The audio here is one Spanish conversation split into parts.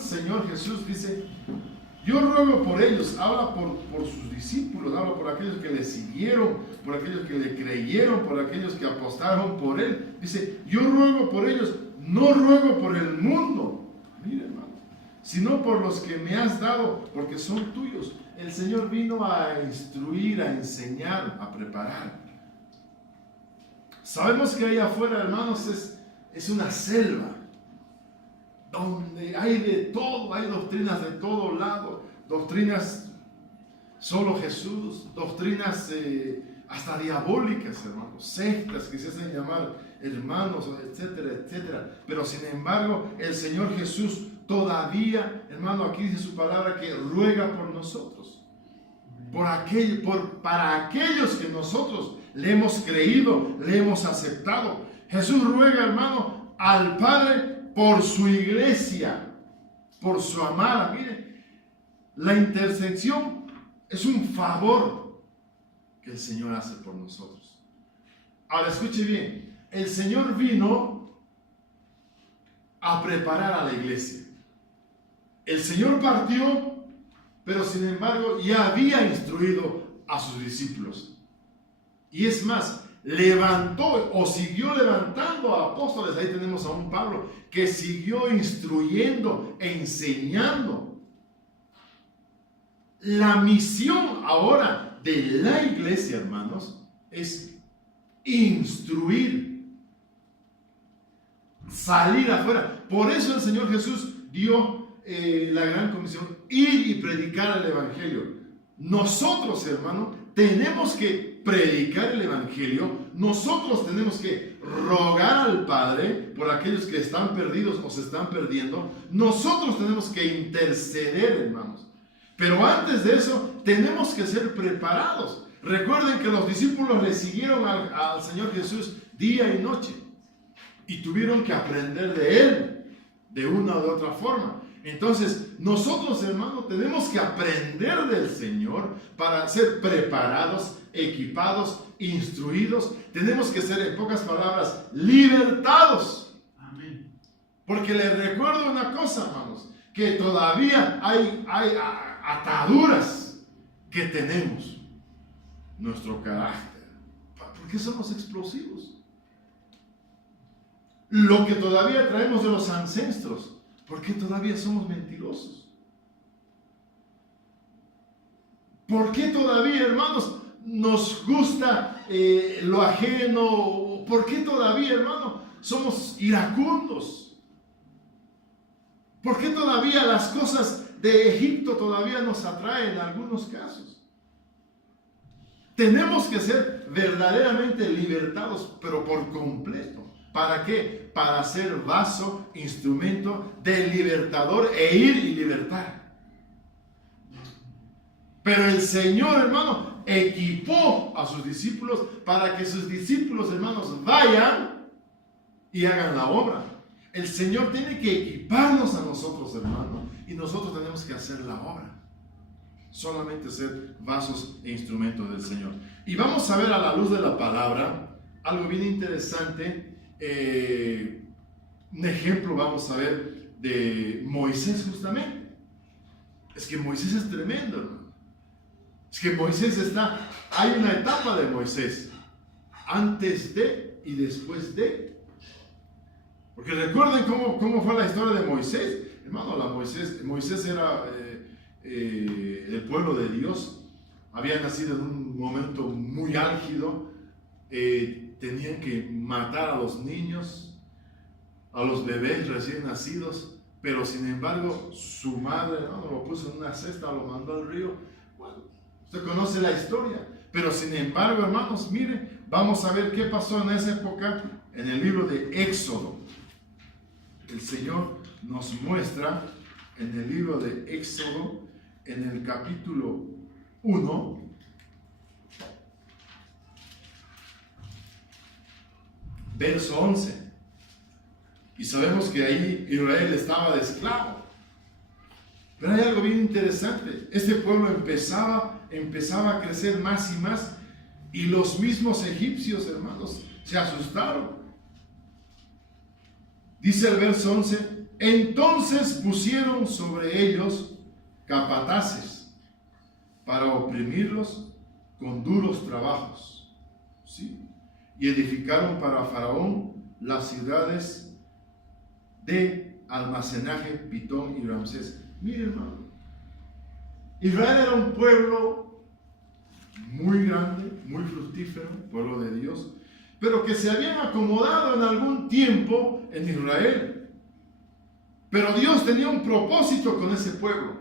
el Señor Jesús, dice, yo ruego por ellos, habla por sus discípulos, habla por aquellos que le siguieron, por aquellos que le creyeron, por aquellos que apostaron por Él. Dice, yo ruego por ellos, no ruego por el mundo, mire hermano, sino por los que me has dado, porque son tuyos. El Señor vino a instruir, a enseñar, a preparar. Sabemos que ahí afuera, hermanos, es una selva, donde hay de todo, hay doctrinas de todo lado, doctrinas solo Jesús, doctrinas hasta diabólicas, hermanos, sectas que se hacen llamar hermanos, etcétera, etcétera. Pero sin embargo, el Señor Jesús todavía, hermano, aquí dice su palabra que ruega por nosotros, para aquellos que nosotros le hemos creído, le hemos aceptado. Jesús ruega, hermano, al Padre por su iglesia, por su amada. Mire, la intercesión es un favor que el Señor hace por nosotros. Ahora escuche bien, el Señor vino a preparar a la iglesia. El Señor partió, pero sin embargo ya había instruido a sus discípulos. Y es más, levantó o siguió levantando a apóstoles. Ahí tenemos a un Pablo que siguió instruyendo e enseñando. La misión ahora de la iglesia, hermanos, es instruir, salir afuera. Por eso el Señor Jesús dio la gran comisión, ir y predicar el evangelio. Nosotros, hermanos, tenemos que predicar el evangelio. Nosotros tenemos que rogar al Padre por aquellos que están perdidos o se están perdiendo. Nosotros tenemos que interceder, hermanos. Pero antes de eso, tenemos que ser preparados. Recuerden que los discípulos le siguieron al Señor Jesús día y noche y tuvieron que aprender de Él de una u otra forma. Entonces, nosotros, hermanos, tenemos que aprender del Señor para ser preparados, equipados, instruidos. Tenemos que ser, en pocas palabras, libertados. Amén. Porque les recuerdo una cosa, hermanos, que todavía hay ataduras que tenemos. Nuestro carácter. ¿Por qué somos explosivos? Lo que todavía traemos de los ancestros. ¿Por qué todavía somos mentirosos? ¿Por qué todavía, hermanos, nos gusta lo ajeno? ¿Por qué todavía, hermanos, somos iracundos? ¿Por qué todavía las cosas de Egipto todavía nos atraen en algunos casos? Tenemos que ser verdaderamente libertados, pero por completo. ¿Para qué? Para ser vaso, instrumento del libertador e ir y libertar. Pero el Señor, hermano, equipó a sus discípulos para que sus discípulos, hermanos, vayan y hagan la obra. El Señor tiene que equiparnos a nosotros, hermano, y nosotros tenemos que hacer la obra. Solamente ser vasos e instrumentos del Señor. Y vamos a ver a la luz de la palabra algo bien interesante. Un ejemplo vamos a ver de Moisés justamente. Es que Moisés es tremendo, hermano. Es que Moisés hay una etapa de Moisés antes de y después de. Porque recuerden cómo fue la historia de Moisés. Hermano, Moisés era el pueblo de Dios. Había nacido en un momento muy álgido. Tenían que matar a los niños, a los bebés recién nacidos, pero sin embargo su madre, ¿no?, lo puso en una cesta, lo mandó al río. Bueno, usted conoce la historia, pero sin embargo, hermanos, miren, vamos a ver qué pasó en esa época en el libro de Éxodo. El Señor nos muestra en el libro de Éxodo, en el capítulo 1, verso 11. Y sabemos que ahí Israel estaba de esclavo. Pero hay algo bien interesante. Este pueblo empezaba a crecer más y más. Y los mismos egipcios, hermanos, se asustaron. Dice el verso 11: Entonces pusieron sobre ellos capataces para oprimirlos con duros trabajos, ¿sí? Y edificaron para Faraón las ciudades de almacenaje, Pitón y Ramsés. Miren, hermano, Israel era un pueblo muy grande, muy fructífero, pueblo de Dios, pero que se habían acomodado en algún tiempo en Israel. Pero Dios tenía un propósito con ese pueblo.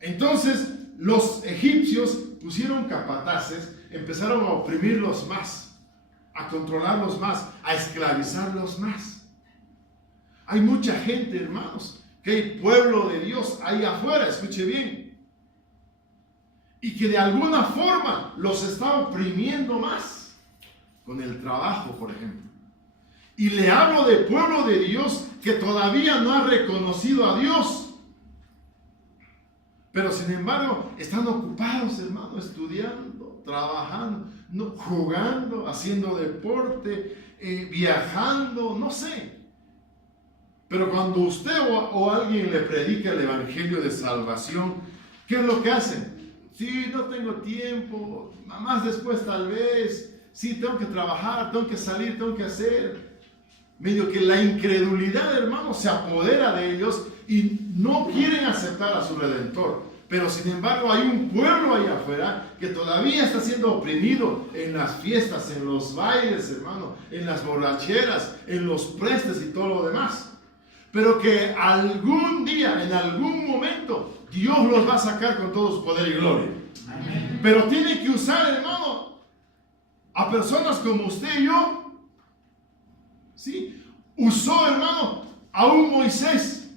Entonces los egipcios pusieron capataces, empezaron a oprimirlos más, a controlarlos más, a esclavizarlos más. Hay mucha gente, hermanos, que hay pueblo de Dios ahí afuera, escuche bien, y que de alguna forma los está oprimiendo más con el trabajo, por ejemplo. Y le hablo de pueblo de Dios que todavía no ha reconocido a Dios, pero sin embargo están ocupados, hermano, estudiando, trabajando, no, jugando, haciendo deporte, viajando, no sé. Pero cuando usted o alguien le predica el evangelio de salvación, ¿qué es lo que hacen? Sí, no tengo tiempo, más después tal vez, sí, tengo que trabajar, tengo que salir, tengo que hacer. Medio que la incredulidad, hermano, se apodera de ellos y no quieren aceptar a su Redentor. Pero sin embargo hay un pueblo ahí afuera que todavía está siendo oprimido en las fiestas, en los bailes, hermano, en las borracheras, en los prestes y todo lo demás. Pero que algún día, en algún momento, Dios los va a sacar con todo su poder y gloria. Amén. Pero tiene que usar, hermano, a personas como usted y yo. ¿Sí? Usó, hermano, a un Moisés,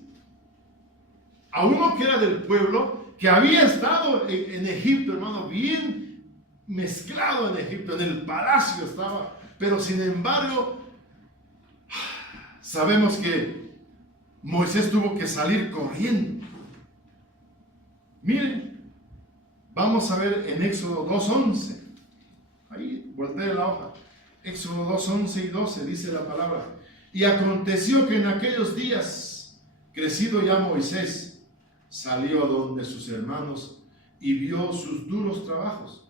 a uno que era del pueblo, que había estado en Egipto, hermano, bien mezclado en Egipto, en el palacio estaba, pero sin embargo, sabemos que Moisés tuvo que salir corriendo. Miren, vamos a ver en Éxodo 2:11, ahí, voltee la hoja. Éxodo 2:11 y 12 dice la palabra: y aconteció que en aquellos días, crecido ya Moisés, salió a donde sus hermanos y vio sus duros trabajos,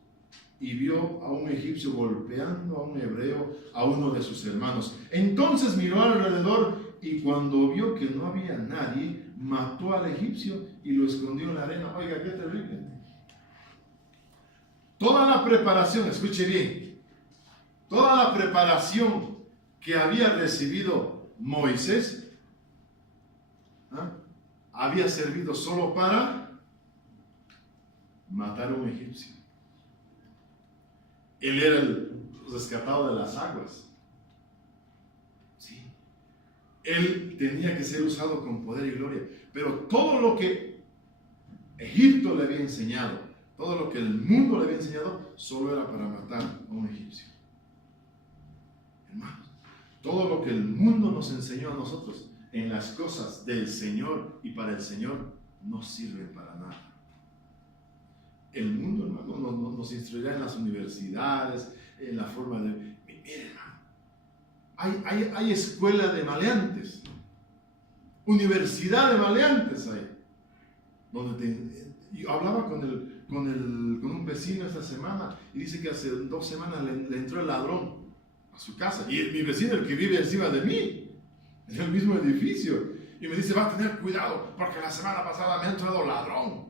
y vio a un egipcio golpeando a un hebreo, a uno de sus hermanos. Entonces miró alrededor y cuando vio que no había nadie, mató al egipcio y lo escondió en la arena. Oiga, qué terrible. Toda la preparación, escuche bien, toda la preparación que había recibido Moisés, había servido solo para matar a un egipcio. Él era el rescatado de las aguas. Sí. Él tenía que ser usado con poder y gloria. Pero todo lo que Egipto le había enseñado, todo lo que el mundo le había enseñado, solo era para matar a un egipcio. Hermanos, todo lo que el mundo nos enseñó a nosotros en las cosas del Señor y para el Señor no sirve para nada. El mundo, hermano, nos instruirá en las universidades, en la forma de... Miren, hermano, hay escuela de maleantes, universidad de maleantes hay. Yo hablaba con un vecino esta semana y dice que hace 2 semanas le entró el ladrón a su casa. Y mi vecino, el que vive encima de mí, en el mismo edificio, y me dice: va a tener cuidado porque la semana pasada me ha entrado ladrón.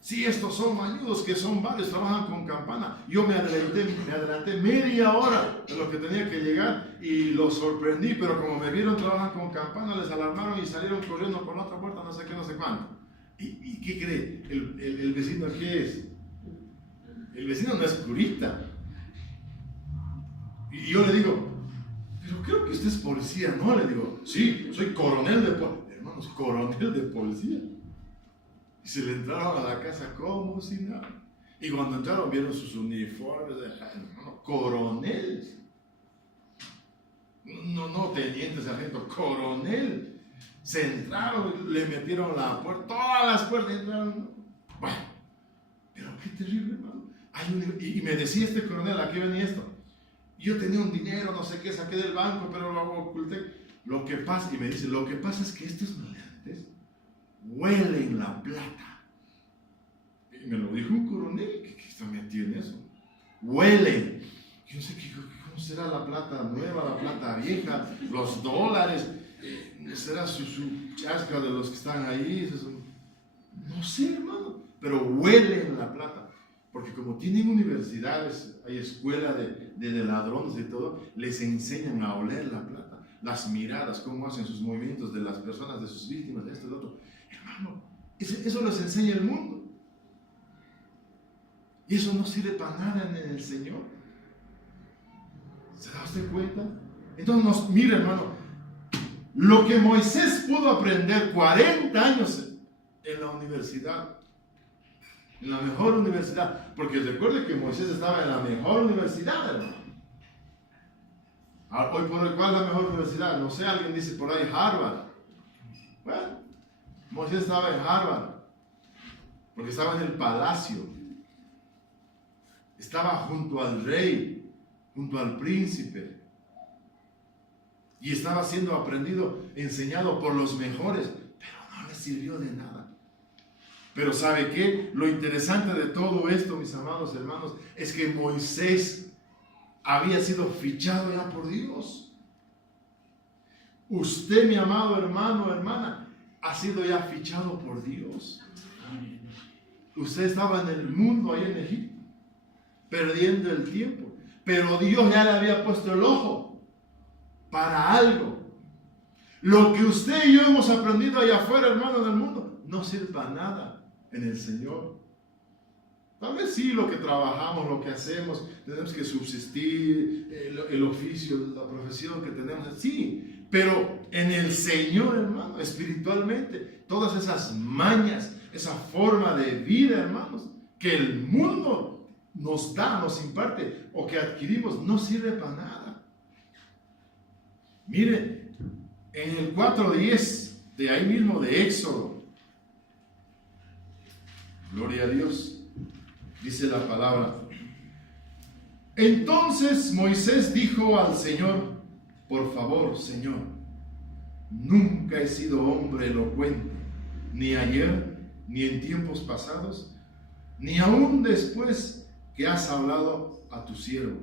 Sí, estos son mañudos, que son varios, trabajan con campana. Yo me adelanté media hora de lo que tenía que llegar y los sorprendí, pero como me vieron trabajar con campana, les alarmaron y salieron corriendo por la otra puerta, no sé qué, no sé cuánto. ¿Y qué cree? ¿El vecino qué es? El vecino no es curita. Y yo le digo: pero creo que usted es policía, ¿no? Le digo: sí, soy coronel de policía. Hermanos, coronel de policía. Y se le entraron a la casa como si nada. Y cuando entraron vieron sus uniformes, hermano, coronel. No teniente, sargento, coronel. Se entraron, le metieron la puerta, todas las puertas entraron. Bueno, pero qué terrible, hermano. Y me decía este coronel: ¿a qué venía esto? Yo tenía un dinero, no sé qué, saqué del banco, pero lo oculté. lo que pasa, y me dice, lo que pasa es que estos maleantes huelen la plata. Y me lo dijo un coronel que está metido en eso. Huelen. Yo no sé cómo será la plata nueva, la plata vieja, los dólares, será su chasca de los que están ahí. No sé, hermano, pero huelen la plata. Porque como tienen universidades, hay escuela de ladrones y todo, les enseñan a oler la plata. Las miradas, cómo hacen sus movimientos de las personas, de sus víctimas, de esto y de otro. Hermano, eso les enseña el mundo. Y eso no sirve para nada en el Señor. ¿Se da usted cuenta? Entonces, mira, hermano, lo que Moisés pudo aprender 40 años en la universidad, en la mejor universidad, porque recuerde que Moisés estaba en la mejor universidad, hermano. Hoy por hoy, ¿cuál es la mejor universidad? No sé, alguien dice por ahí Harvard. Bueno, Moisés estaba en Harvard, porque estaba en el palacio, estaba junto al rey, junto al príncipe, y estaba siendo aprendido, enseñado por los mejores, pero no le sirvió de nada. Pero ¿sabe qué? Lo interesante de todo esto, mis amados hermanos, es que Moisés había sido fichado ya por Dios. Usted, mi amado hermano, hermana, ha sido ya fichado por Dios. Usted estaba en el mundo, ahí en Egipto, perdiendo el tiempo, pero Dios ya le había puesto el ojo para algo. Lo que usted y yo hemos aprendido allá afuera, hermano, del mundo, no sirve para nada en el Señor. Tal vez sí, lo que trabajamos, lo que hacemos, tenemos que subsistir, el oficio, la profesión que tenemos, sí, pero en el Señor, hermano, espiritualmente, todas esas mañas, esa forma de vida, hermanos, que el mundo nos da, nos imparte, o que adquirimos, no sirve para nada. Mire, en el 4:10, de ahí mismo de Éxodo, gloria a Dios, dice la palabra: entonces Moisés dijo al Señor, por favor, Señor, nunca he sido hombre elocuente, ni ayer, ni en tiempos pasados, ni aún después que has hablado a tu siervo,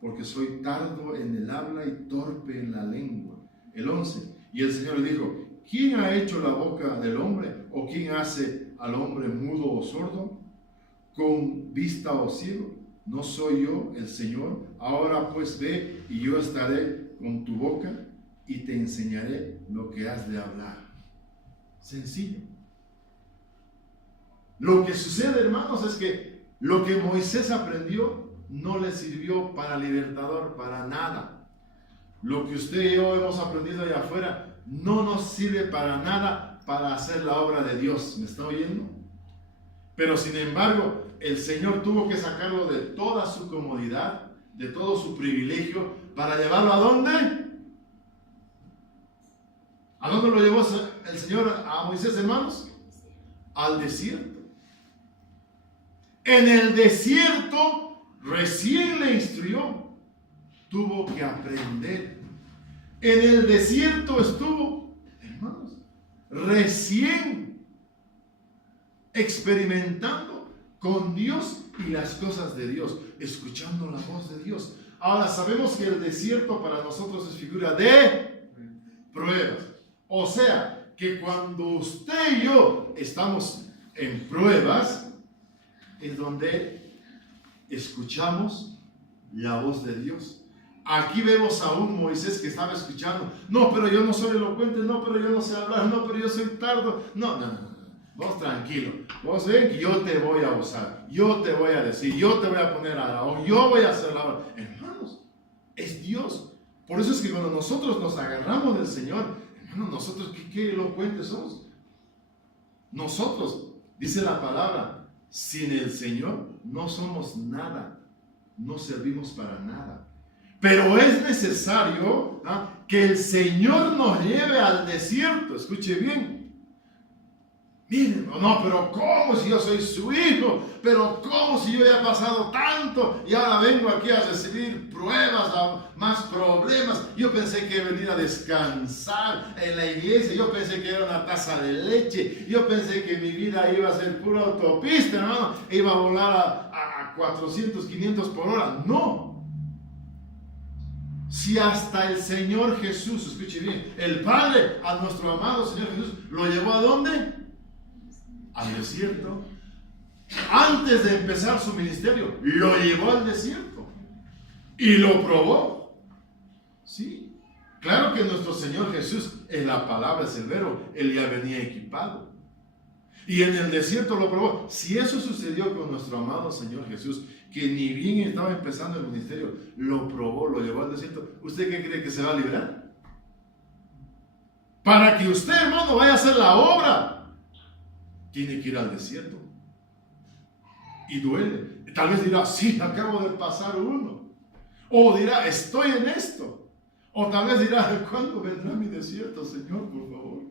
porque soy tardo en el habla y torpe en la lengua. El 11, y el Señor le dijo, ¿quién ha hecho la boca del hombre? ¿O quién hace al hombre mudo o sordo? ¿Con vista o ciego? ¿No soy yo el Señor? Ahora pues ve, y yo estaré con tu boca y te enseñaré lo que has de hablar. Sencillo. Lo que sucede, hermanos, es que lo que Moisés aprendió no le sirvió para libertador, para nada. Lo que usted y yo hemos aprendido allá afuera no nos sirve para nada para hacer la obra de Dios. ¿Me está oyendo? Pero sin embargo, el Señor tuvo que sacarlo de toda su comodidad, de todo su privilegio, para llevarlo ¿a dónde? ¿A dónde lo llevó el Señor a Moisés, hermanos? Al desierto. En el desierto recién le instruyó, tuvo que aprender. En el desierto estuvo, hermanos, recién experimentando con Dios y las cosas de Dios, escuchando la voz de Dios. Ahora sabemos que el desierto para nosotros es figura de pruebas. O sea, que cuando usted y yo estamos en pruebas, es donde escuchamos la voz de Dios. Aquí vemos a un Moisés que estaba escuchando. No, pero yo no soy elocuente. No, pero yo no sé hablar. No, pero yo soy tardo. No. Vos tranquilo. Vos ven que yo te voy a usar. Yo te voy a decir. Yo te voy a poner a la obra. Yo voy a hacer la obra. Hermanos, es Dios. Por eso es que cuando nosotros nos agarramos del Señor, hermanos, nosotros qué elocuentes somos. Nosotros, dice la palabra, sin el Señor no somos nada. No servimos para nada. Pero es necesario que el Señor nos lleve al desierto. Escuche bien. Miren, no, pero ¿cómo si yo soy su hijo? Pero ¿cómo si yo ya he pasado tanto y ahora vengo aquí a recibir pruebas, más problemas? Yo pensé que venir a descansar en la iglesia, yo pensé que era una taza de leche, yo pensé que mi vida iba a ser pura autopista, hermano, iba a volar a 400, 500 por hora. No. Si hasta el Señor Jesús, escuche bien, el Padre a nuestro amado Señor Jesús, ¿lo llevó a dónde? Al desierto. Antes de empezar su ministerio, lo llevó al desierto y lo probó. Sí, claro que nuestro Señor Jesús, en la palabra es el verbo, Él ya venía equipado y en el desierto lo probó. Si eso sucedió con nuestro amado Señor Jesús, que ni bien estaba empezando el ministerio, lo probó, lo llevó al desierto, ¿usted qué cree que se va a librar? Para que usted, hermano, vaya a hacer la obra, tiene que ir al desierto. Y duele. Tal vez dirá, sí, acabo de pasar uno. O dirá, estoy en esto. O tal vez dirá, ¿cuándo vendrá mi desierto, Señor, por favor?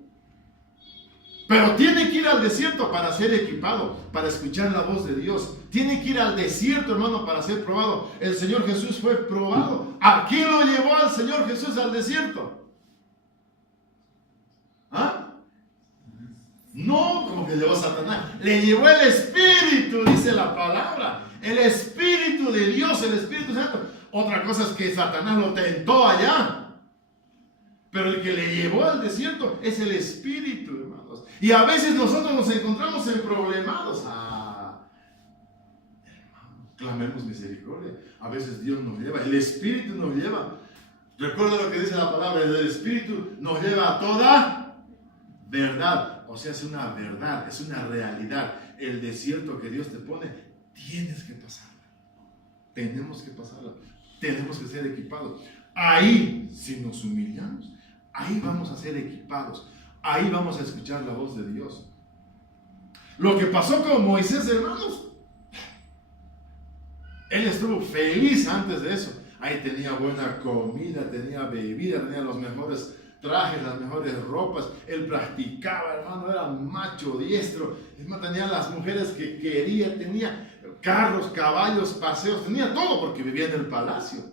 Pero tiene que ir al desierto para ser equipado, para escuchar la voz de Dios. Tiene que ir al desierto, hermano, para ser probado. El Señor Jesús fue probado. ¿A quién lo llevó al Señor Jesús al desierto? ¿Ah? No, como que llevó Satanás. Le llevó el Espíritu, dice la palabra. El Espíritu de Dios, el Espíritu Santo. Otra cosa es que Satanás lo tentó allá. Pero el que le llevó al desierto es el Espíritu, hermanos. Y a veces nosotros nos encontramos en problemados. Hermano, clamemos misericordia. A veces Dios nos lleva, el Espíritu nos lleva. Recuerda lo que dice la palabra, el Espíritu nos lleva a toda verdad. O sea, es una verdad, es una realidad. El desierto que Dios te pone, tienes que pasarla. Tenemos que pasarla. Tenemos que ser equipados. Ahí, si nos humillamos, ahí vamos a ser equipados. Ahí vamos a escuchar la voz de Dios. Lo que pasó con Moisés, hermanos, él estuvo feliz antes de eso. Ahí tenía buena comida, tenía bebida, tenía los mejores trajes, las mejores ropas. Él practicaba, hermano, era macho diestro. Tenía las mujeres que quería, tenía carros, caballos, paseos, tenía todo porque vivía en el palacio.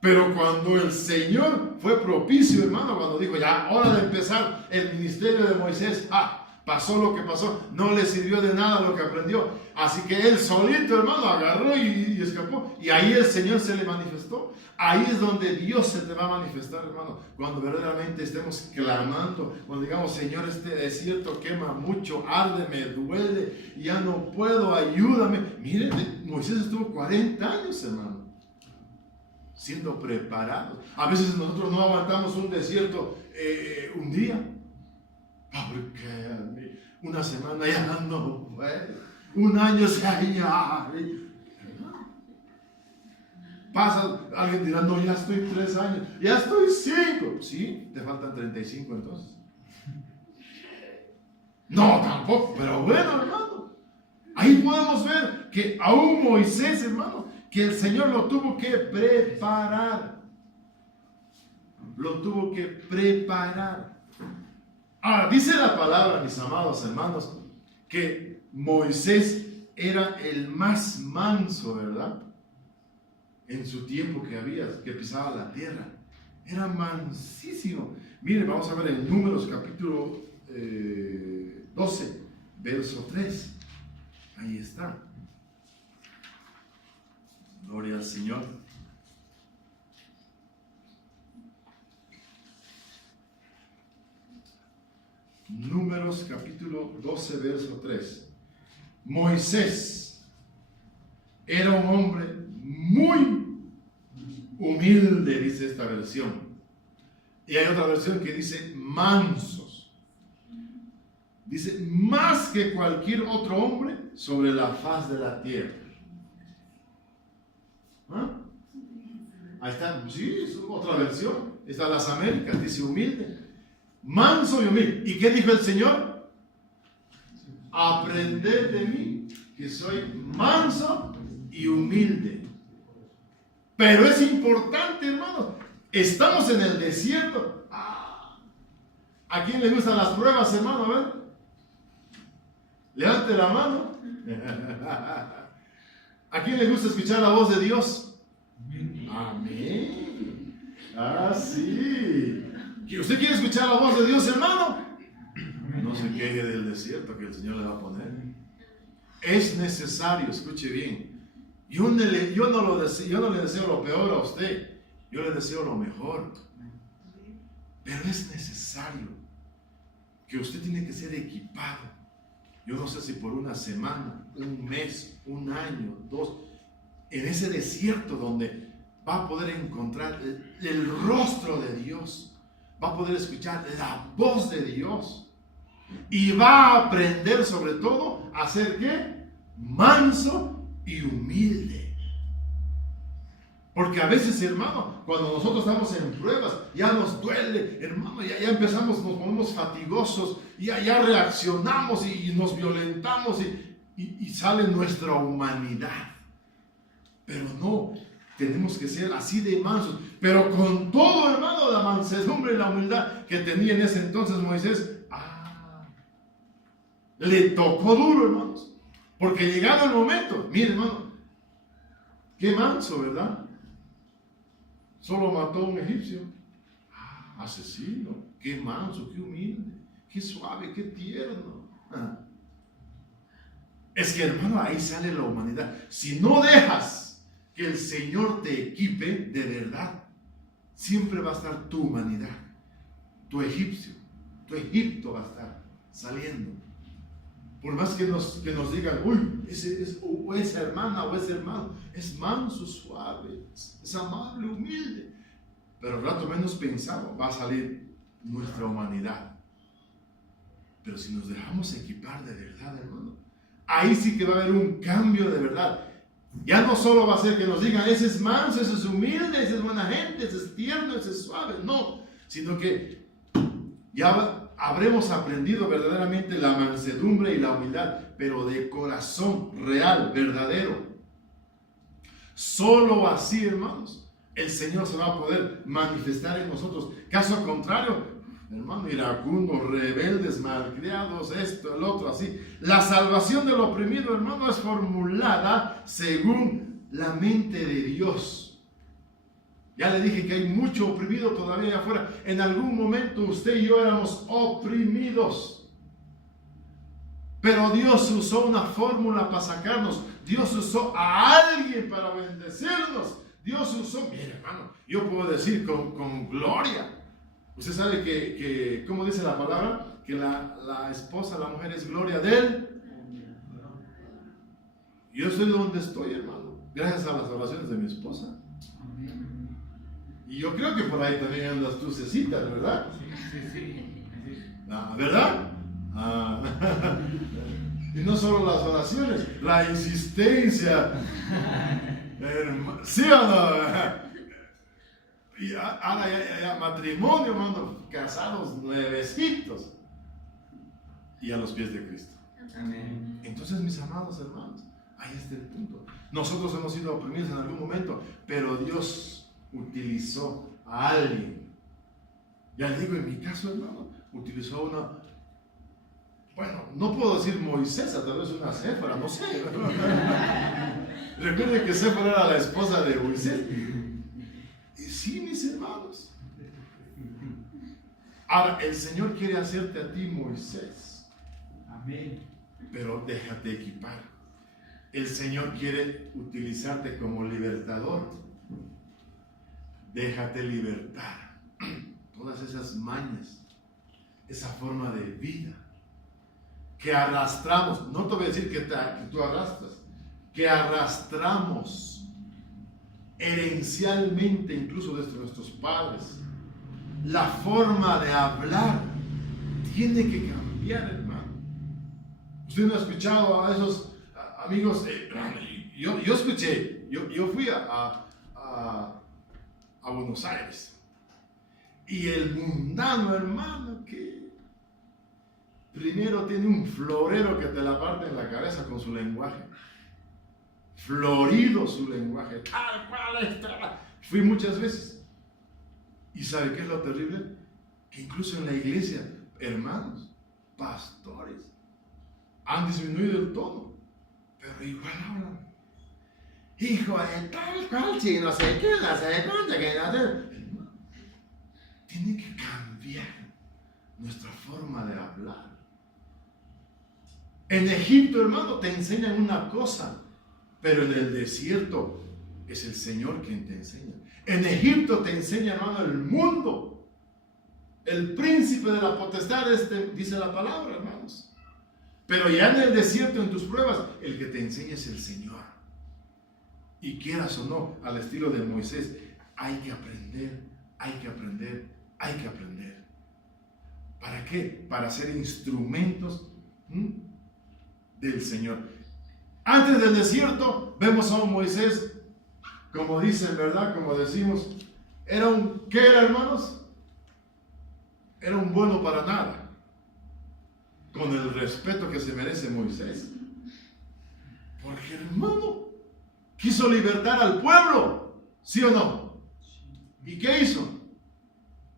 Pero cuando el Señor fue propicio, hermano, cuando dijo ya, hora de empezar el ministerio de Moisés, pasó lo que pasó, no le sirvió de nada lo que aprendió. Así que él solito, hermano, agarró y escapó. Y ahí el Señor se le manifestó. Ahí es donde Dios se te va a manifestar, hermano. Cuando verdaderamente estemos clamando, cuando digamos, Señor, este desierto quema mucho, arde, me duele, ya no puedo, ayúdame. Miren, Moisés estuvo 40 años, hermano, siendo preparados. A veces nosotros no aguantamos un desierto un día. Porque una semana ya no puede. Un año se ha. Pasa, alguien dirá, no, ya estoy 3 años, ya estoy 5. Sí, te faltan 35 entonces. No, tampoco, pero bueno, hermano. Ahí podemos ver que aún Moisés, hermano, que el Señor lo tuvo que preparar. Lo tuvo que preparar. Dice la palabra, mis amados hermanos, que Moisés era el más manso, ¿verdad? En su tiempo que pisaba la tierra. Era mansísimo. Miren, vamos a ver en Números capítulo 12, verso 3. Ahí está. Gloria al Señor. Números capítulo 12, verso 3. Moisés era un hombre muy humilde, dice esta versión. Y hay otra versión que dice mansos. Dice, más que cualquier otro hombre sobre la faz de la tierra. Ahí está, sí, es otra versión. Está las Américas, dice humilde. Manso y humilde. ¿Y qué dijo el Señor? Aprended de mí, que soy manso y humilde. Pero es importante, hermanos. Estamos en el desierto. ¿A quién le gustan las pruebas, hermano? A ver. Levante la mano. ¿A quién le gusta escuchar la voz de Dios? Amén. Ah, sí. ¿Usted quiere escuchar la voz de Dios, hermano? No se queje del desierto que el Señor le va a poner. Es necesario, escuche bien. Yo no le deseo lo peor a usted. Yo le deseo lo mejor. Pero es necesario que usted tiene que ser equipado. Yo no sé si por una semana, un mes, un año, 2, en ese desierto donde va a poder encontrar el rostro de Dios, va a poder escuchar la voz de Dios y va a aprender sobre todo a ser ¿qué? Manso y humilde. Porque a veces, hermano, cuando nosotros estamos en pruebas, ya nos duele, hermano, ya empezamos, nos ponemos fatigosos, ya reaccionamos y nos violentamos y sale nuestra humanidad. Pero no, tenemos que ser así de mansos. Pero con todo, hermano, la mansedumbre y la humildad que tenía en ese entonces Moisés, le tocó duro, hermanos. Porque llegado el momento, mire, hermano, qué manso, ¿verdad? Solo mató a un egipcio. Asesino, qué manso, qué humilde, qué suave, qué tierno. Es que, hermano, ahí sale la humanidad. Si no dejas que el Señor te equipe de verdad, siempre va a estar tu humanidad, tu egipcio, tu Egipto va a estar saliendo. Por más que nos digan, uy, esa hermana o ese hermano es manso, suave, es amable, humilde. Pero al rato menos pensado va a salir nuestra humanidad. Pero si nos dejamos equipar de verdad, hermano, ahí sí que va a haber un cambio de verdad. Ya no solo va a ser que nos digan, ese es manso, ese es humilde, ese es buena gente, ese es tierno, ese es suave. No, sino que ya habremos aprendido verdaderamente la mansedumbre y la humildad, pero de corazón real, verdadero. Solo así, hermanos, el Señor se va a poder manifestar en nosotros. Caso contrario, hermano, iracundos, rebeldes, malcriados, esto, el otro, así. La salvación del oprimido, hermano, es formulada según la mente de Dios. Ya le dije que hay mucho oprimido todavía allá afuera. En algún momento usted y yo éramos oprimidos. Pero Dios usó una fórmula para sacarnos. Dios usó a alguien para bendecirnos. Dios usó, mire, hermano, yo puedo decir con gloria. Usted sabe que ¿cómo dice la palabra? Que la esposa, la mujer es gloria de él. Yo estoy donde estoy, hermano, gracias a las oraciones de mi esposa. Y yo creo que por ahí también andas tú, Cecita, ¿verdad? Sí. ¿Verdad? Y no solo las oraciones, la insistencia. ¿Sí o no? Y ahora ya matrimonio, hermano, casados nuevecitos. Y a los pies de Cristo. Amén. Entonces, mis amados hermanos, ahí está el punto. Nosotros hemos sido oprimidos en algún momento, pero Dios utilizó a alguien. Ya le digo, en mi caso, hermano, utilizó a una, bueno, no puedo decir Moisés, tal vez una Séfora, no sé. Recuerden que Séfora era la esposa de Moisés. Y sí, mis hermanos. Ahora, el Señor quiere hacerte a ti Moisés. Amén. Pero déjate equipar. El Señor quiere utilizarte como libertador. Déjate libertar. Todas esas mañas, esa forma de vida que arrastramos. No te voy a decir que tú arrastras, que arrastramos herencialmente, incluso desde nuestros padres. La forma de hablar tiene que cambiar, hermano. Usted no ha escuchado a esos amigos. Yo escuché, yo fui a Buenos Aires. Y el mundano, hermano, que primero tiene un florero que te la parte en la cabeza con su lenguaje. Florido su lenguaje. Tal cual está. Fui muchas veces. ¿Y sabe qué es lo terrible? Que incluso en la iglesia, hermanos, pastores, Han disminuido el tono, pero igual hablan. Hijo de tal cual, si no sé qué, no sé cuánto, que no sé. Tiene que cambiar nuestra forma de hablar. En Egipto, hermano, te enseñan una cosa, pero en el desierto es el Señor quien te enseña. En Egipto te enseña, hermano, el mundo. El príncipe de la potestad dice la palabra, hermanos. Pero ya en el desierto, en tus pruebas, el que te enseña es el Señor. Y quieras o no, al estilo de Moisés, hay que aprender, hay que aprender, hay que aprender. ¿Para qué? Para ser instrumentos del Señor. Antes del desierto, vemos a un Moisés, como dicen, ¿verdad? Como decimos, ¿qué era, hermanos? Era un bueno para nada. Con el respeto que se merece Moisés. Porque, hermano, quiso libertar al pueblo, ¿sí o no? ¿Y qué hizo?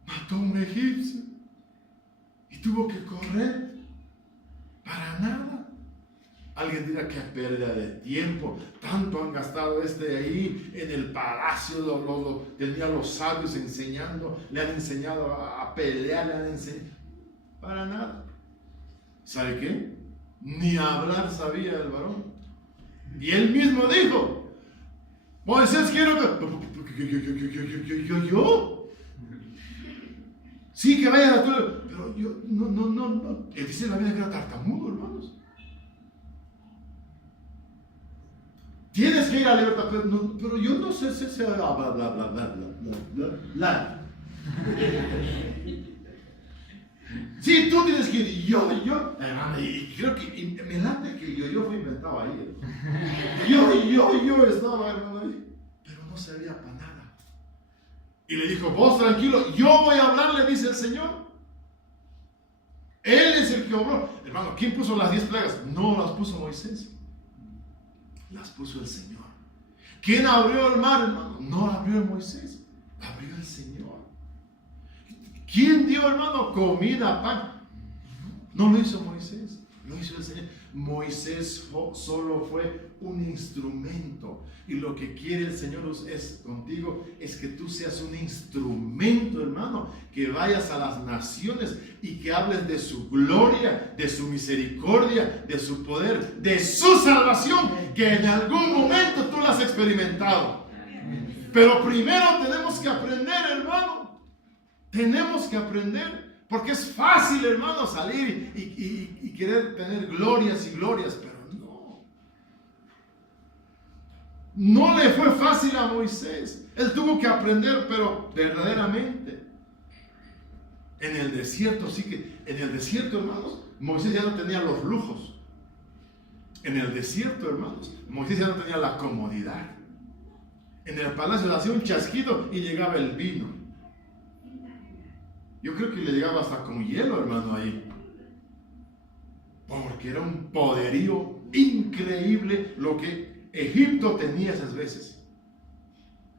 Mató a un egipcio y tuvo que correr para nada. Alguien dirá que pérdida de tiempo, tanto han gastado ahí en el palacio, tenía los sabios enseñando, le han enseñado a pelear, le han enseñado, para nada. ¿Sabe qué? Ni hablar sabía el varón. Y él mismo dijo, Moisés, quiero que... ¿Yo? Sí, que vayan a todo. Pero yo, no. Él dice la vida que era tartamudo, hermanos. Tienes que ir a la libertad, pero yo no sé si se bla, bla, bla, bla, bla, bla, bla. Sí, tú tienes que ir. Yo, hermano, y creo que me late que yo fue inventado ahí. Yo estaba, hermano, ahí, pero no servía para nada. Y le dijo, vos tranquilo, yo voy a hablar, le dice el Señor. Él es el que obró. Hermano, ¿quién puso las 10 plagas? No las puso Moisés. Las puso el Señor. ¿Quién abrió el mar, hermano? No la abrió Moisés, la abrió el Señor. ¿Quién dio, hermano, comida, pan? No lo hizo Moisés, lo hizo el Señor. Moisés solo fue un instrumento. Y lo que quiere el Señor contigo es que tú seas un instrumento, hermano, que vayas a las naciones y que hables de su gloria, de su misericordia, de su poder, de su salvación, que en algún momento tú la has experimentado. Pero primero tenemos que aprender, hermano. Tenemos que aprender. Porque es fácil, hermano, salir y querer tener glorias y glorias, pero no. No le fue fácil a Moisés. Él tuvo que aprender, pero verdaderamente. En el desierto, sí que, en el desierto, hermanos, Moisés ya no tenía los lujos. En el desierto, hermanos, Moisés ya no tenía la comodidad. En el palacio le hacía un chasquido y llegaba el vino. Yo creo que le llegaba hasta con hielo, hermano, ahí. Porque era un poderío increíble lo que Egipto tenía esas veces.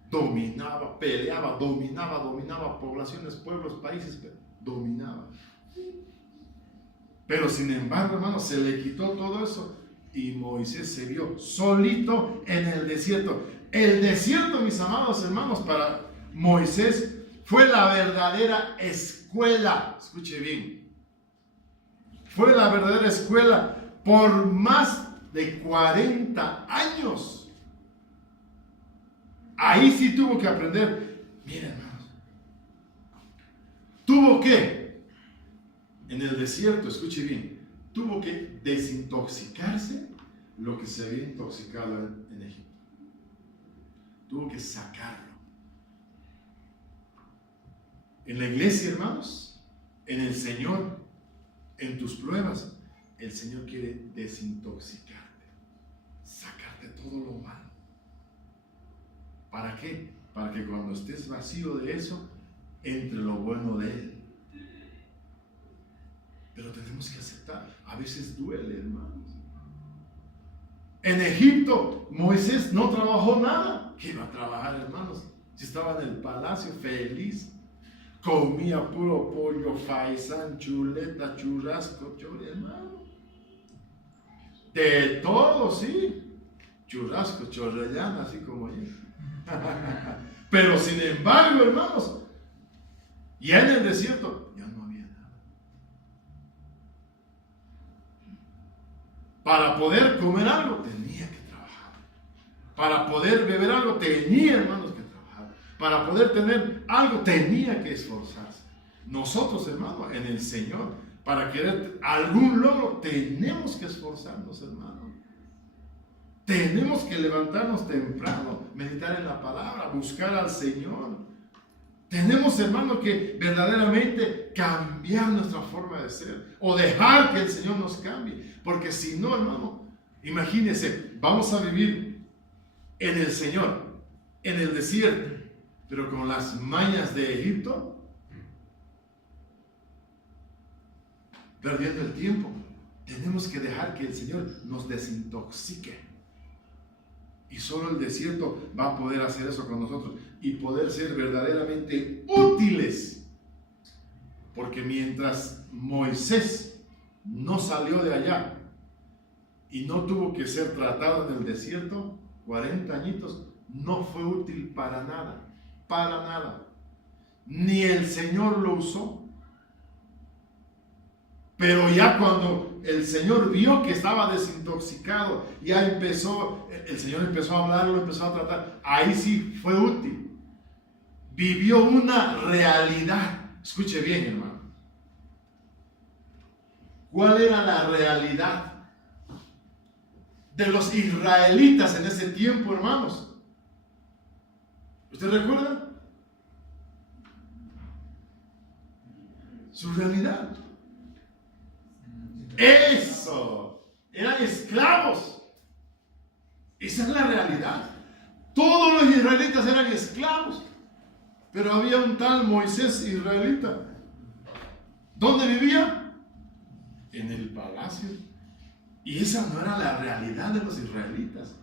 Dominaba, peleaba, dominaba poblaciones, pueblos, países, dominaba. Pero sin embargo, hermano, se le quitó todo eso y Moisés se vio solito en el desierto. El desierto, mis amados hermanos, para Moisés fue la verdadera escuela. Escuche bien. Fue la verdadera escuela por más de 40 años. Ahí sí tuvo que aprender. Miren, hermanos. Tuvo que, en el desierto, escuche bien, tuvo que desintoxicarse lo que se había intoxicado en Egipto. Tuvo que sacarlo. En la iglesia, hermanos, en el Señor, en tus pruebas, el Señor quiere desintoxicarte, sacarte todo lo malo. ¿Para qué? Para que cuando estés vacío de eso, entre lo bueno de Él. Pero tenemos que aceptar. A veces duele, hermanos. En Egipto, Moisés no trabajó nada. ¿Qué iba a trabajar, hermanos? Si estaba en el palacio feliz. Comía puro pollo, faisán, chuleta, churrasco, hermano. De todo, sí. Churrasco, chorrellana, así como yo. Pero sin embargo, hermanos, ya en el desierto ya no había nada. Para poder comer algo tenía que trabajar. Para poder beber algo tenía, hermanos, que trabajar. Para poder tener algo tenía que esforzarse. Nosotros, hermanos, en el Señor, para querer algún logro, tenemos que esforzarnos, hermanos. Tenemos que levantarnos temprano, meditar en la palabra, buscar al Señor. Tenemos, hermano, que verdaderamente cambiar nuestra forma de ser o dejar que el Señor nos cambie. Porque si no, hermano, imagínense, vamos a vivir en el Señor, en el desierto, pero con las mañas de Egipto, perdiendo el tiempo. Tenemos que dejar que el Señor nos desintoxique. Y solo el desierto va a poder hacer eso con nosotros y poder ser verdaderamente útiles. Porque mientras Moisés no salió de allá y no tuvo que ser tratado en el desierto, 40 añitos, no fue útil para nada, para nada. Ni el Señor lo usó. Pero ya cuando el Señor vio que estaba desintoxicado, ya empezó, el Señor empezó a hablar, lo empezó a tratar, ahí sí fue útil. Vivió una realidad. Escuche bien, hermano. ¿Cuál era la realidad de los israelitas en ese tiempo, hermanos? ¿Usted recuerda? Su realidad. Eso, eran esclavos. Esa es la realidad. Todos los israelitas eran esclavos, pero había un tal Moisés israelita. ¿Dónde vivía? En el palacio. Y esa no era la realidad de los israelitas.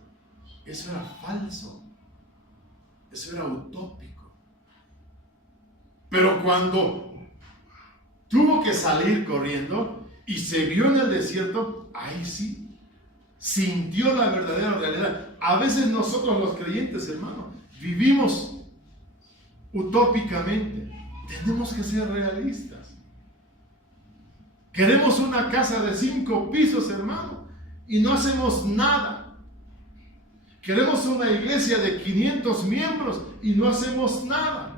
Eso era falso. Eso era utópico. Pero cuando tuvo que salir corriendo y se vio en el desierto, ahí sí, sintió la verdadera realidad. A veces nosotros los creyentes, hermano, vivimos utópicamente. Tenemos que ser realistas. Queremos una casa de 5 pisos, hermano, y no hacemos nada. Queremos una iglesia de 500 miembros y no hacemos nada.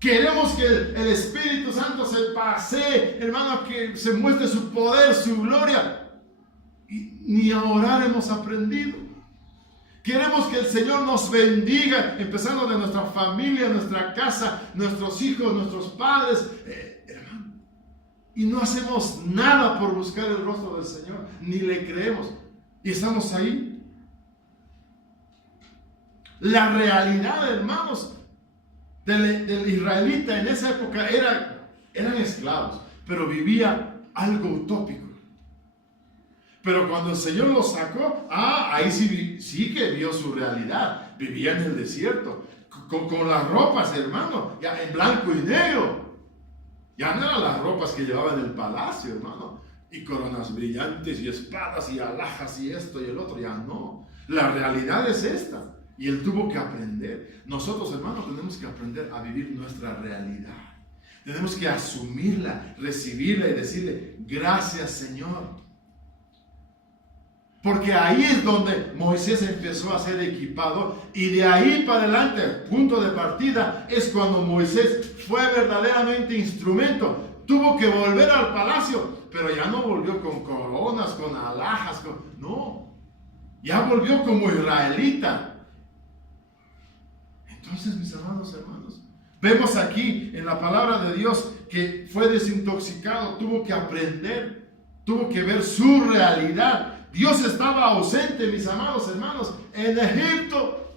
Queremos que el Espíritu Santo se pasee, hermano, que se muestre su poder, su gloria. Y ni a orar hemos aprendido. Queremos que el Señor nos bendiga, empezando de nuestra familia, nuestra casa, nuestros hijos, nuestros padres, hermano. Y no hacemos nada por buscar el rostro del Señor, ni le creemos. Y estamos ahí. La realidad, hermanos, del israelita en esa época eran esclavos, pero vivía algo utópico. Pero cuando el Señor los sacó, ahí sí que vio su realidad. Vivía en el desierto, con las ropas, hermano, ya en blanco y negro. Ya no eran las ropas que llevaba en el palacio, hermano, y coronas brillantes y espadas y alhajas y esto y el otro, ya no. La realidad es esta. Y él tuvo que aprender. Nosotros, hermanos, tenemos que aprender a vivir nuestra realidad. Tenemos que asumirla, recibirla y decirle, gracias, Señor. Porque ahí es donde Moisés empezó a ser equipado y de ahí para adelante, punto de partida, es cuando Moisés fue verdaderamente instrumento. Tuvo que volver al palacio, pero ya no volvió con coronas, con alhajas, no. Ya volvió como israelita. Entonces, mis amados hermanos, vemos aquí en la palabra de Dios que fue desintoxicado, tuvo que aprender, tuvo que ver su realidad. Dios estaba ausente, mis amados hermanos, en Egipto.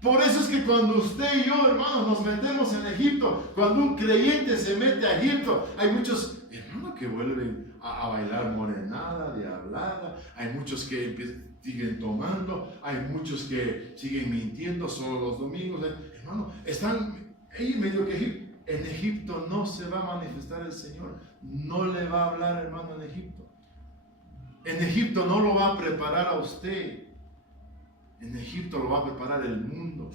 Por eso es que cuando usted y yo, hermanos, nos metemos en Egipto, cuando un creyente se mete a Egipto, hay muchos hermanos que vuelven a bailar morenada, diablada, hay muchos que siguen tomando, hay muchos que siguen mintiendo solo los domingos. Hermano, están ahí medio que en Egipto no se va a manifestar el Señor, no le va a hablar, hermano, en Egipto. En Egipto no lo va a preparar a usted. En Egipto lo va a preparar el mundo.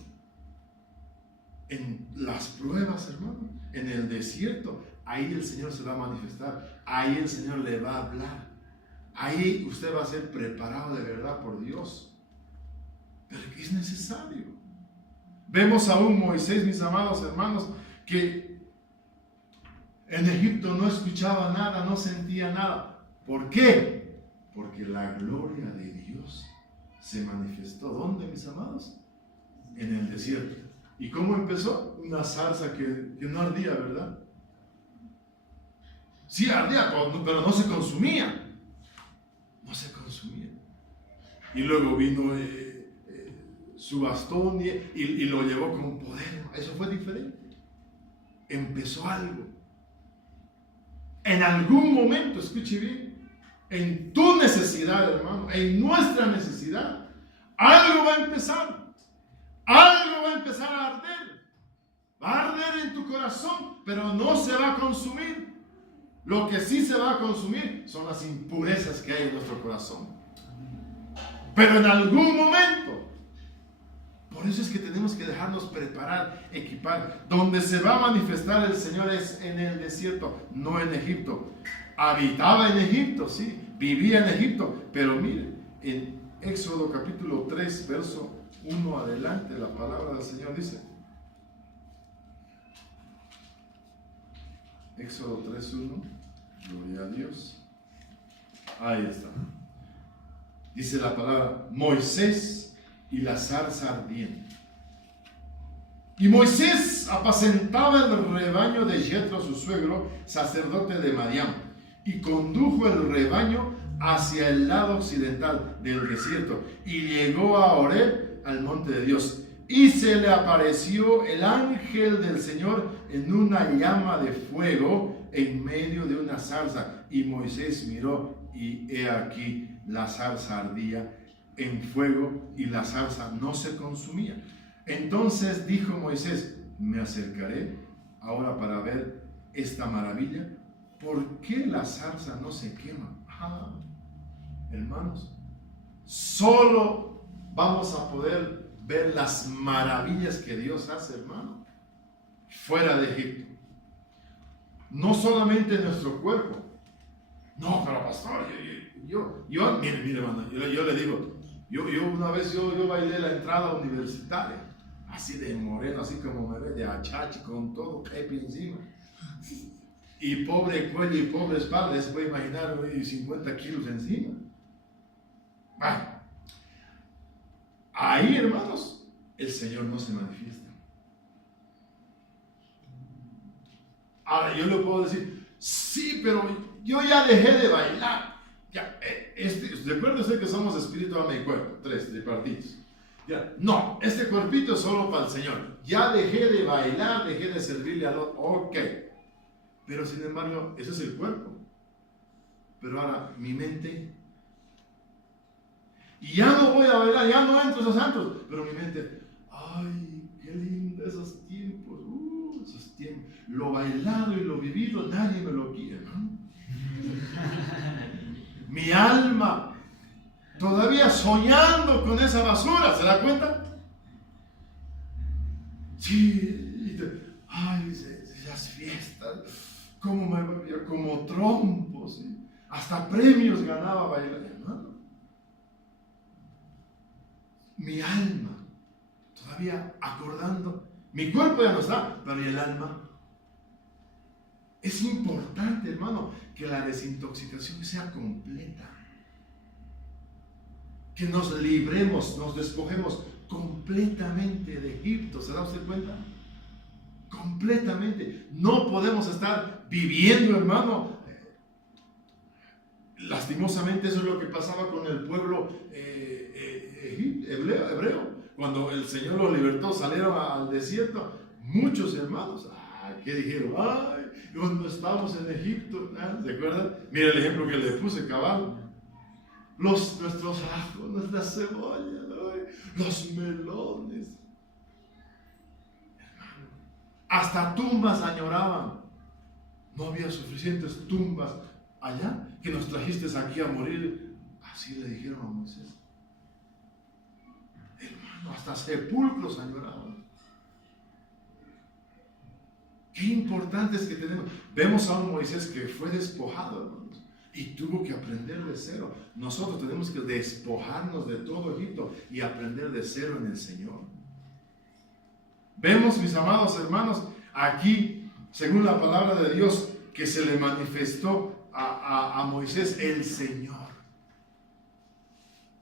En las pruebas, hermano, en el desierto, ahí el Señor se va a manifestar. Ahí el Señor le va a hablar. Ahí usted va a ser preparado de verdad por Dios. Pero es necesario. Vemos a un Moisés, mis amados hermanos, que en Egipto no escuchaba nada, no sentía nada. ¿Por qué? Porque la gloria de Dios se manifestó. ¿Dónde, mis amados? En el desierto. ¿Y cómo empezó? Una zarza que no ardía, ¿verdad? Sí ardía, pero no se consumía. No se consumía. Y luego vino su bastón y lo llevó con poder. Eso fue diferente. Empezó algo. En algún momento, escuche bien, en tu necesidad, hermano, en nuestra necesidad, algo va a empezar. Algo va a empezar a arder. Va a arder en tu corazón, pero no se va a consumir. Lo que sí se va a consumir son las impurezas que hay en nuestro corazón. Pero en algún momento. Por eso es que tenemos que dejarnos preparar, equipar. Donde se va a manifestar el Señor es en el desierto, no en Egipto. Habitaba en Egipto, sí, vivía en Egipto. Pero mire, en Éxodo capítulo 3, verso 1 adelante, la palabra del Señor dice. Éxodo 3:1, gloria a Dios. Ahí está. Dice la palabra, Moisés y la zarza ardiente. Y Moisés apacentaba el rebaño de Jetro, su suegro, sacerdote de Madián, y condujo el rebaño hacia el lado occidental del desierto, y llegó a Horeb, al monte de Dios. Y se le apareció el ángel del Señor en una llama de fuego en medio de una zarza. Y Moisés miró, y he aquí la zarza ardía en fuego, y la zarza no se consumía. Entonces dijo Moisés, me acercaré ahora para ver esta maravilla. ¿Por qué la zarza no se quema? Hermanos, solo vamos a poder ver las maravillas que Dios hace, hermano, fuera de Egipto. No solamente en nuestro cuerpo. No, pero pastor, mire, hermano, yo le digo, yo una vez bailé la entrada universitaria, así de moreno, así como me ve, de achachi, con todo crepe encima. Y pobre cuello y pobre espalda, se puede imaginar 50 kilos encima. Bueno, ahí, hermanos, el Señor no se manifiesta. Ahora, yo le puedo decir, sí, pero yo ya dejé de bailar. Ya, recuérdese que somos espíritu, alma y cuerpo, 3 tripartitos. Ya, no, este cuerpito es solo para el Señor. Ya dejé de bailar, dejé de servirle al otro. Ok. Pero sin embargo, ese es el cuerpo. Pero ahora, mi mente, y ya no voy a bailar, ya no entro a esos santos. Pero mi mente, ay, qué lindo esos tiempos, esos tiempos. Lo bailado y lo vivido, nadie me lo quita, ¿no? Mi alma todavía soñando con esa basura, ¿se da cuenta? Sí, ay, esas fiestas, como trompos, ¿sí? Hasta premios ganaba bailando, hermano. Mi alma todavía acordando, mi cuerpo ya no está, pero ¿y el alma? Es importante, hermano, que la desintoxicación sea completa. Que nos libremos, nos despojemos completamente de Egipto. ¿Se da usted cuenta? Completamente. No podemos estar viviendo, hermano. Lastimosamente eso es lo que pasaba con el pueblo hebreo. Cuando el Señor los libertó, salieron al desierto. Muchos hermanos, ¿qué dijeron? Ay, cuando estábamos en Egipto, ¿se acuerdan? Mira el ejemplo que le puse, cabal. Nuestros ajos, nuestras cebollas, los melones. Hermano, hasta tumbas añoraban. No había suficientes tumbas allá que nos trajiste aquí a morir Así le dijeron a Moisés. Hermano, hasta sepulcros añoraban. Qué importante es que tenemos. Vemos a un Moisés que fue despojado, hermanos, y tuvo que aprender de cero. Nosotros tenemos que despojarnos de todo Egipto y aprender de cero en el Señor. Vemos, mis amados hermanos, aquí, según la palabra de Dios, que se le manifestó a Moisés el Señor.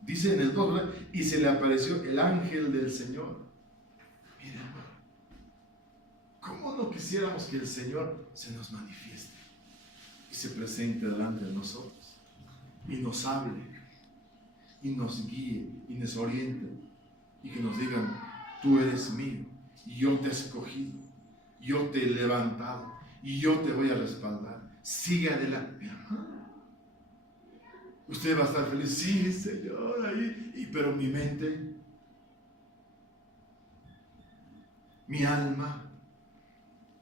Dice en el 2, ¿verdad? Y se le apareció el ángel del Señor. Mira, hermano, ¿cómo no quisiéramos que el Señor se nos manifieste y se presente delante de nosotros y nos hable y nos guíe y nos oriente y que nos digan: tú eres mío y yo te he escogido, yo te he levantado y yo te voy a respaldar, sigue adelante, mi hermano? Usted va a estar feliz, sí, Señor, ahí, pero mi mente, mi alma.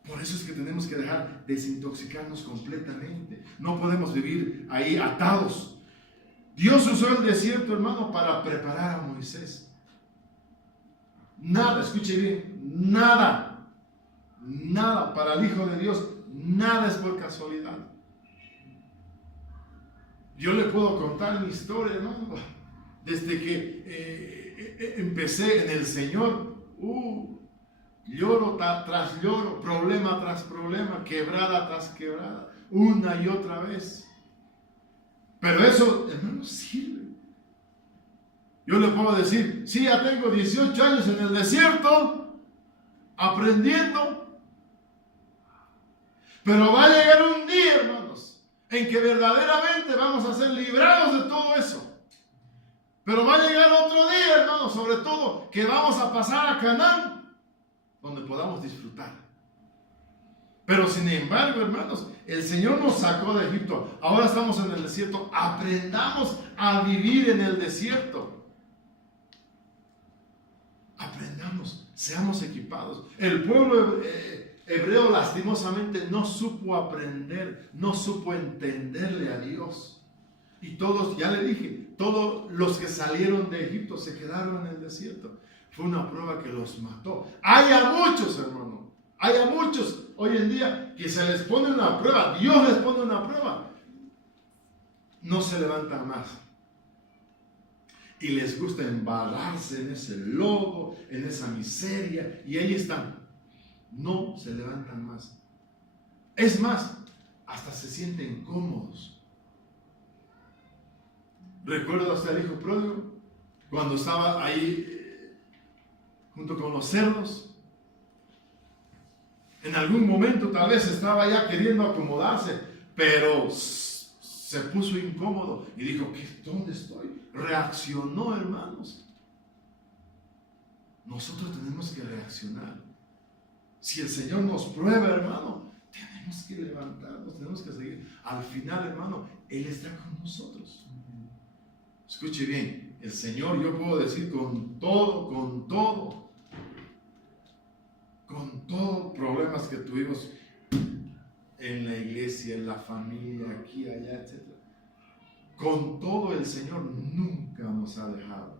Por eso es que tenemos que dejar desintoxicarnos completamente. No podemos vivir ahí atados. Dios usó el desierto, hermano, para preparar a Moisés. Nada, escuche bien, nada para el Hijo de Dios, nada es por casualidad. Yo le puedo contar mi historia, hermano, desde que empecé en el Señor. Lloro tras lloro, problema tras problema, quebrada tras quebrada, una y otra vez. Pero eso, hermano, sirve. Yo le puedo decir: sí, ya tengo 18 años en el desierto, aprendiendo. Pero va a llegar un día, hermanos, en que verdaderamente vamos a ser librados de todo eso. Pero va a llegar otro día, hermanos, sobre todo, que vamos a pasar a Canaán, donde podamos disfrutar. Pero sin embargo, hermanos, el Señor nos sacó de Egipto. Ahora estamos en el desierto. Aprendamos a vivir en el desierto. Aprendamos, seamos equipados. El pueblo hebreo lastimosamente no supo aprender, no supo entenderle a Dios. Y todos, ya le dije, todos los que salieron de Egipto se quedaron en el desierto. Fue una prueba que los mató. Hay a muchos, hermano, hay a muchos hoy en día que se les pone una prueba, Dios les pone una prueba, no se levantan más. Y les gusta embarrarse en ese lodo, en esa miseria, y ahí están. No se levantan más. Es más, hasta se sienten cómodos. Recuerdo hasta el hijo pródigo, cuando estaba ahí junto con los cerdos. En algún momento tal vez estaba ya queriendo acomodarse, pero se puso incómodo y dijo: ¿dónde estoy? Reaccionó, hermanos. Nosotros tenemos que reaccionar. Si el Señor nos prueba, hermano, tenemos que levantarnos, tenemos que seguir. Al final, hermano, Él está con nosotros. Escuche bien, el Señor, yo puedo decir con todo problemas que tuvimos en la iglesia, en la familia, aquí, allá, etc. Con todo, el Señor nunca nos ha dejado.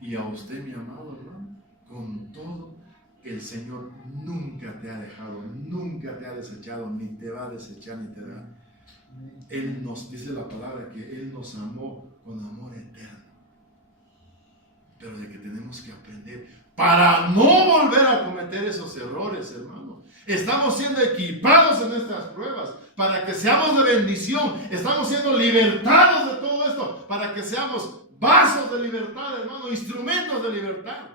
Y a usted, mi amado hermano, con todo, el Señor nunca te ha dejado, nunca te ha desechado, ni te va a desechar, ni te da. Él nos dice la palabra que Él nos amó con amor eterno. Pero de que tenemos que aprender para no volver a cometer esos errores, hermano. Estamos siendo equipados en estas pruebas para que seamos de bendición. Estamos siendo libertados de todo esto para que seamos vasos de libertad, hermano, instrumentos de libertad.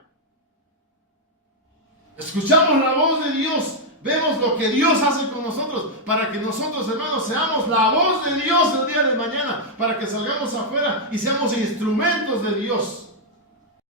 Escuchamos la voz de Dios. Vemos lo que Dios hace con nosotros para que nosotros, hermanos, seamos la voz de Dios el día de mañana, para que salgamos afuera y seamos instrumentos de Dios.